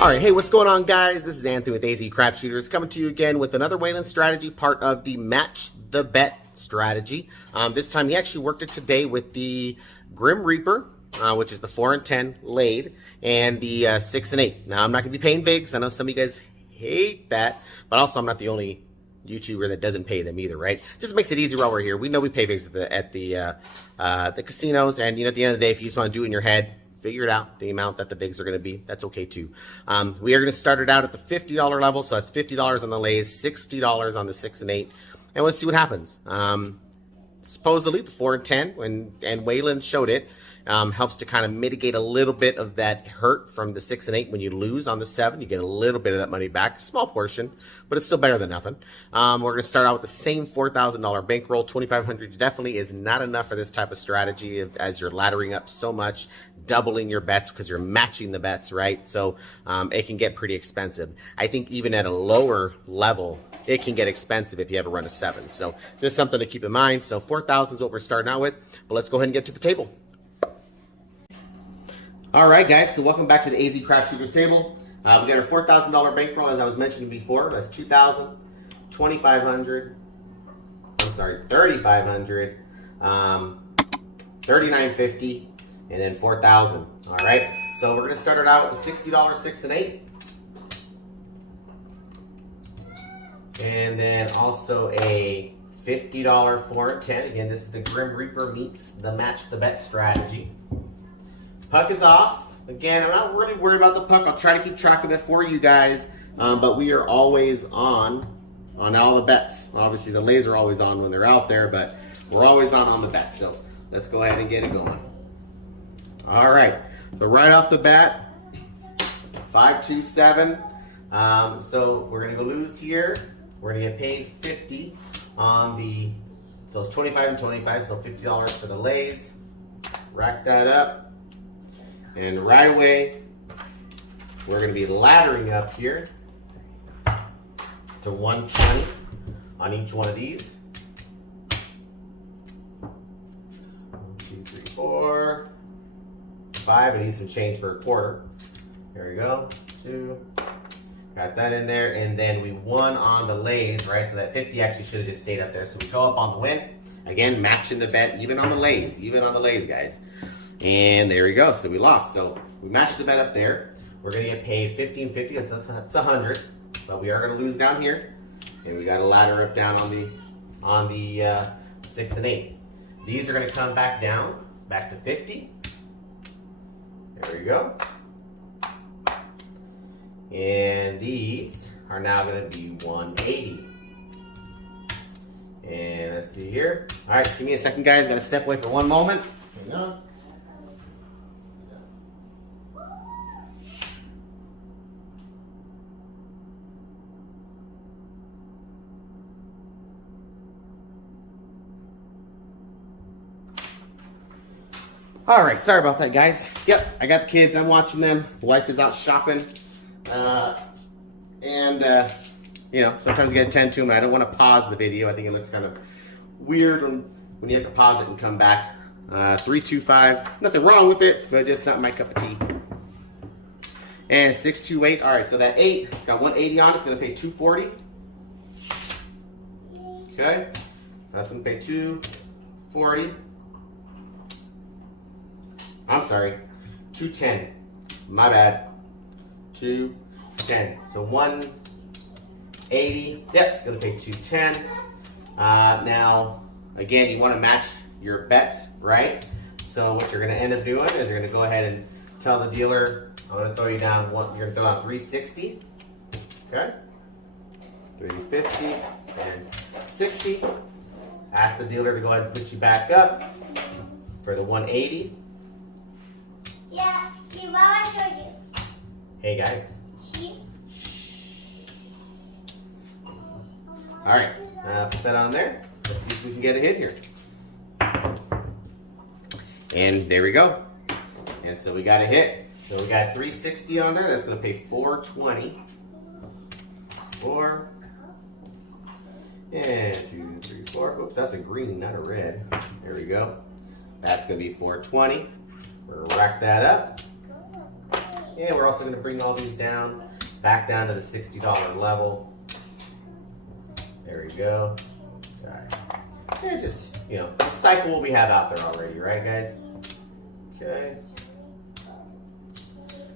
All right, hey, what's going on, guys? This is Anthony with AZ Crapshooters coming to you again with another Whalen strategy, part of the Match the Bet strategy. This time he actually worked it today with the Grim Reaper, which is the 4 and 10 laid, and the 6 and 8. Now, I'm not going to be paying VIGs. I know some of you guys hate that, but also I'm not the only YouTuber that doesn't pay them either, right? Just makes it easier while we're here. We know we pay VIGs at the casinos, and you know, at the end of the day, if you just want to do it in your head, figure it out, the amount that the VIGs are going to be. That's okay too. We are going to start it out at the $50 level, so that's $50 on the lays, $60 on the 6 and 8, and let's see what happens. Supposedly the 4 and 10, and Whalen showed it, helps to kind of mitigate a little bit of that hurt from the 6 and 8. When you lose on the 7, you get a little bit of that money back, small portion, but it's still better than nothing. We're going to start out with the same $4,000 bankroll. $2,500 definitely is not enough for this type of strategy as you're laddering up so much, doubling your bets because you're matching the bets, right? So it can get pretty expensive. I think even at a lower level, it can get expensive if you ever run a 7. So just something to keep in mind. So 4,000 is what we're starting out with, but let's go ahead and get to the table. All right, guys, so welcome back to the AZ Crapshooters table. We got our $4,000 bankroll, as I was mentioning before. That's $2,000, $2,500, I'm sorry, $3,500, $3,950, and then $4,000. All right, so we're going to start it out with the $60 6 and 8. And then also a $50 4 and 10. Again, this is the Grim Reaper meets the Match the Bet strategy. Puck is off. Again, I'm not really worried about the puck. I'll try to keep track of it for you guys. But we are always on all the bets. Obviously, the lays are always on when they're out there, but we're always on the bet. So let's go ahead and get it going. All right. So right off the bat, 5, 2, 7. So we're going to go lose here. We're going to get paid 50 on the, so it's 25 and 25, so $50 for the lays. Rack that up. And right away, we're going to be laddering up here to 120 on each one of these. 1, 2, 3, 4, 5. I need some change for a quarter. There we go. 2. Got that in there. And then we won on the lays, right? So that 50 actually should have just stayed up there. So we go up on the win. Again, matching the bet, even on the lays, guys. And there we go. So we lost. So we matched the bet up there. We're going to get paid $15.50. That's 100. But we are going to lose down here. And we got to ladder up down on the 6 and 8. These are going to come back down, back to 50. There we go. And these are now going to be 180. And let's see here. All right, give me a second, guys. Got to step away for one moment. Hang on. All right, sorry about that, guys. Yep, I got the kids. I'm watching them. The wife is out shopping. You know, sometimes you got to attend to them. I don't want to pause the video. I think it looks kind of weird when you have to pause it and come back. 3, 2, 5. Nothing wrong with it, but just not my cup of tea. And 6, 2, 8. All right, so that 8, it's got 180 on it. It's going to pay 240. Okay, so that's going to pay 240. I'm sorry, 210. My bad. 210. So 180. Yep, it's going to pay 210. Now, again, you want to match your bets, right? So what you're going to end up doing is you're going to go ahead and tell the dealer, I'm going to throw you down one. You're going to throw down 360. Okay. 350 and 60. Ask the dealer to go ahead and put you back up for the 180. Yeah, Mama showed you. Hey guys. All right, put that on there. Let's see if we can get a hit here. And there we go. And so we got a hit. So we got 360 on there. That's going to pay 420. 4. And 2, 3, 4. Oops, that's a green, not a red. There we go. That's going to be 420. We're going to rack that up. And we're also going to bring all these down, back down to the $60 level. There we go. All right. And just, you know, just cycle what we have out there already, right, guys? Okay.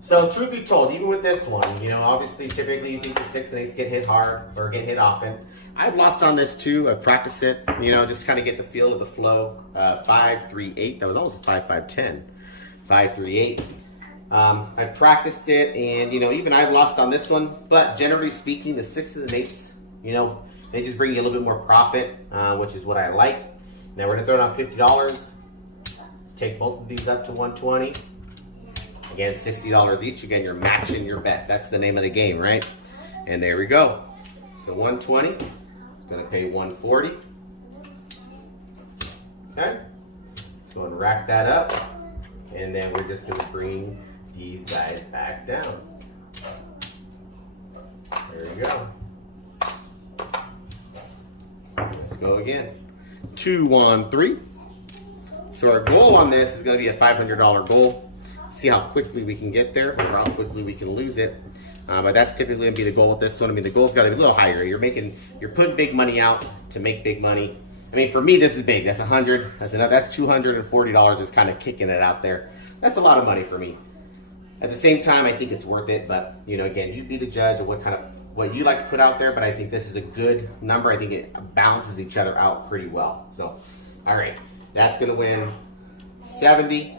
So, truth be told, even with this one, you know, obviously, typically you think the 6 and 8s get hit hard or get hit often. I've lost on this too. I've practiced it, you know, just kind of get the feel of the flow. 5, 3, 8. That was almost a 5, 5, 10. 5, 3, 8. I practiced it, and, you know, even I've lost on this one. But generally speaking, the 6s and 8s, you know, they just bring you a little bit more profit, which is what I like. Now we're going to throw down $50. Take both of these up to $120. Again, $60 each. Again, you're matching your bet. That's the name of the game, right? And there we go. So $120. It's going to pay $140. Okay. Let's go and rack that up. And then we're just going to bring these guys back down. There we go. Let's go again. 2, 1, 3. So our goal on this is going to be a $500 goal. See how quickly we can get there or how quickly we can lose it. But that's typically going to be the goal with this one. I mean, the goal's got to be a little higher. You're putting big money out to make big money. I mean, for me, this is big. That's 100. That's $240 is kind of kicking it out there. That's a lot of money for me. At the same time, I think it's worth it. But, you know, again, you be the judge of what you like to put out there. But I think this is a good number. I think it balances each other out pretty well. So, all right. That's going to win 70.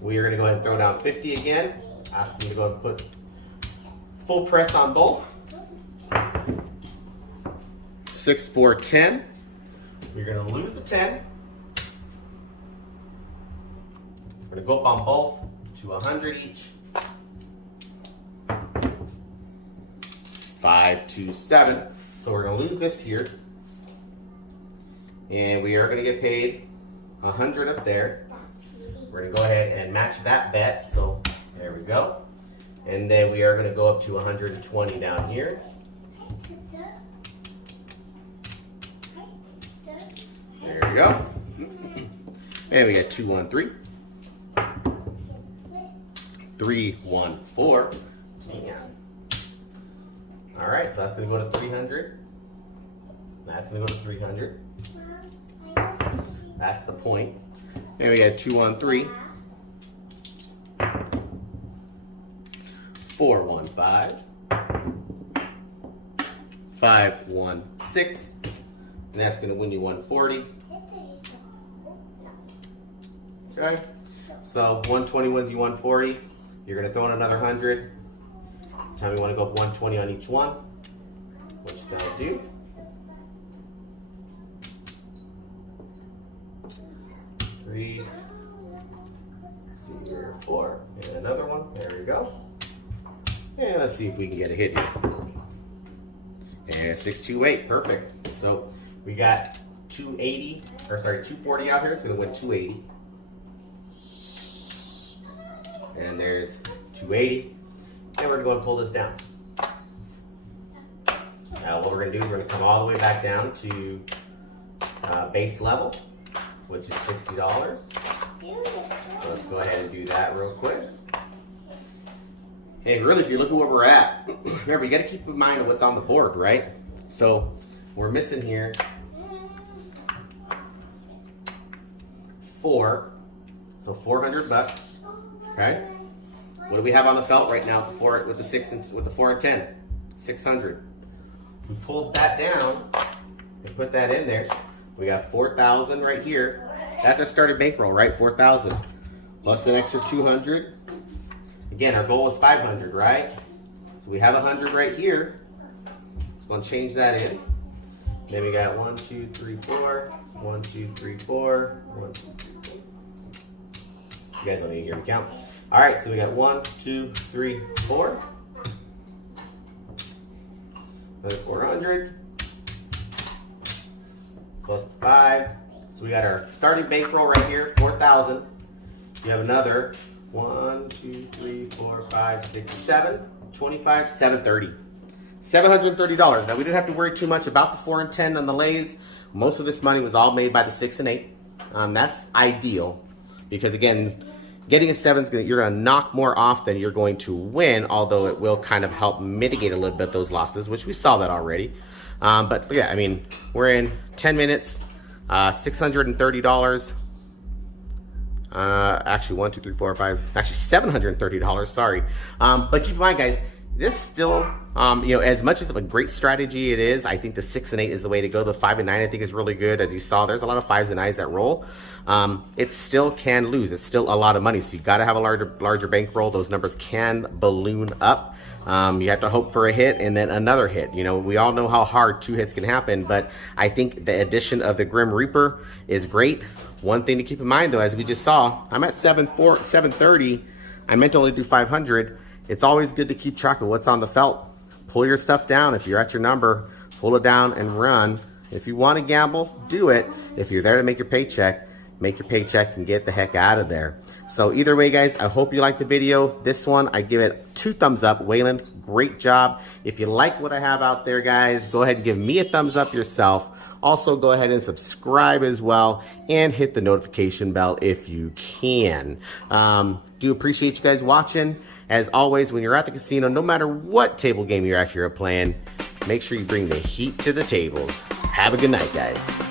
We are going to go ahead and throw down 50 again. Ask them to go ahead and put full press on both. 6, 4, 10. We're going to lose the 10. We're going to go up on both to 100 each. 5, 2, 7. So we're going to lose this here. And we are going to get paid 100 up there. We're going to go ahead and match that bet. So there we go. And then we are going to go up to 120 down here. There we go. And we got 2, 1, 3. 3, 1, 4. All right, so that's going to go to 300. That's going to go to 300. That's the point. And we got 2, 1, 3. 4, 1, 5. 5, 1, 6. And that's going to win you 140. Okay. So 120 wins you 140. You're going to throw in another 100. Tell me you want to go up 120 on each one. Which that'll do. 3. See here, 4. And another one. There we go. And let's see if we can get a hit here. And 6, 2, 8. Perfect. So we got 240 out here. It's going to win 280. And there's 280. And we're going to go and pull this down. Now what we're going to do is we're going to come all the way back down to base level, which is $60. So let's go ahead and do that real quick. Hey, really, if you look at where we're at, remember, you got to keep in mind of what's on the board, right? So we're missing here 4, so $400. Okay. What do we have on the felt right now with the 6 and with the 4 and 10? 600. We pulled that down and put that in there. We got 4,000 right here. That's our starting bankroll, right? 4,000 plus an extra 200. Again, our goal is 500, right? So we have 100 right here. Just going to change that in. Then we got 1, 2, 3, 4. 1, 2, 3, 4. 1, 2, 3, 4. You guys don't need to hear me count. All right, so we got 1, 2, 3, 4. Another 400. Plus 5. So we got our starting bankroll right here, 4,000. You have another 1, 2, 3, 4, 5, 6, 7, 25, 730. $730. Now we didn't have to worry too much about the 4 and 10 on the lays. Most of this money was all made by the 6 and 8. That's ideal because again, getting a 7 is you're going to knock more off than you're going to win, although it will kind of help mitigate a little bit those losses, which we saw that already. But yeah, I mean, we're in 10 minutes, $630. Actually, 1, 2, 3, 4, 5, actually $730. Sorry. But keep in mind, guys, this still, you know, as much as of a great strategy it is, I think the 6 and 8 is the way to go. The 5 and 9 I think is really good. As you saw, there's a lot of 5s and 9s that roll. It still can lose. It's still a lot of money, so you got to have a larger bankroll. Those numbers can balloon up. You have to hope for a hit and then another hit. You know, we all know how hard 2 hits can happen, but I think the addition of the Grim Reaper is great. One thing to keep in mind, though, as we just saw, I'm at 730. I meant to only do 500. It's always good to keep track of what's on the felt. Pull your stuff down. If you're at your number, pull it down and run. If you want to gamble, do it. If you're there to make your paycheck and get the heck out of there. So either way, guys, I hope you liked the video. This one, I give it 2 thumbs up. Waylon, great job. If you like what I have out there, guys, go ahead and give me a thumbs up yourself. Also, go ahead and subscribe as well and hit the notification bell if you can. Do appreciate you guys watching. As always, when you're at the casino, no matter what table game you're actually playing, make sure you bring the heat to the tables. Have a good night, guys.